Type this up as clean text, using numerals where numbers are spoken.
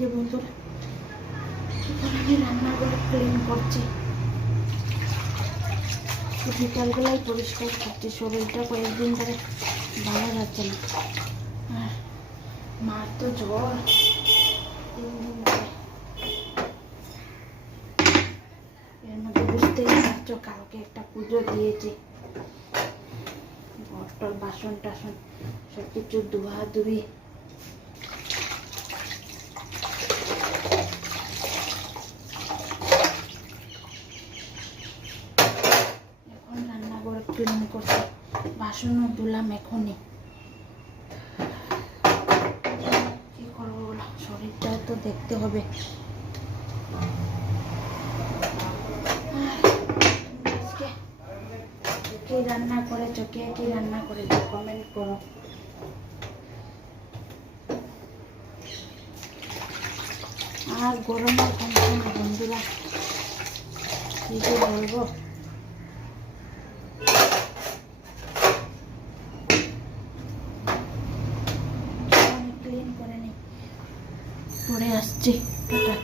যে বন্ধুরা এখন আমি রান্নাঘরে ক্লিন করছি, বিকালবেলায় পরিষ্কার করছি। শরীরটা কয়েকদিন ধরে ভালো যাচ্ছে না, আর মার তো জ্বর 3 দিন ধরে। এর মধ্যে বুঝতেই পারছো কালকে একটা পুজো দিয়েছি, ঘরটর বাসন টাসন সব কিছু ধোয়া ধুই। এখন রান্নাঘর ক্লিন করছি, বাসনও ধুলাম এখনই। কি করবো বলো, শরীরটাও তো দেখতে হবে। আজকে কি রান্না করেছো, কে কি রান্না করেছো কমেন্ট করো। আর গরমের কমছে না বন্ধুরা, কি যে বলবো। ক্লিন করে নি, পরে আসছি, টাটা।